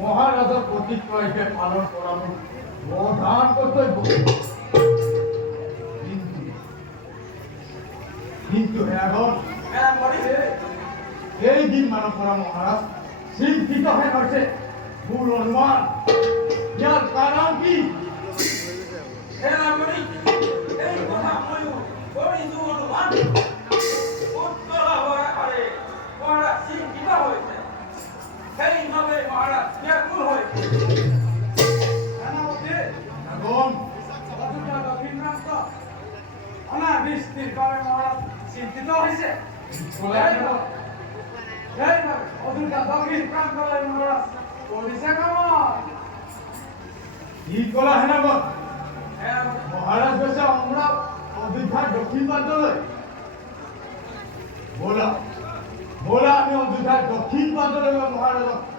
মহারাজার প্রতিক্রয়কে পালন করানো প্রধান কর্তব্য। কিন্তু কিন্তু এখন এই দিন মানব করা মহারাজ চিন্তিত হয়ে পড়ছে ভুল অনুমান। এখন চিন্তিত হয়েছে বলে গেল, কি কলা হেনাগত মহারাজ বেশে আমরা অযোধ্যার দক্ষিণ প্রান্তলৈ বলা বলা আমি অযোধ্যার দক্ষিণ প্রান্তলৈ গৈ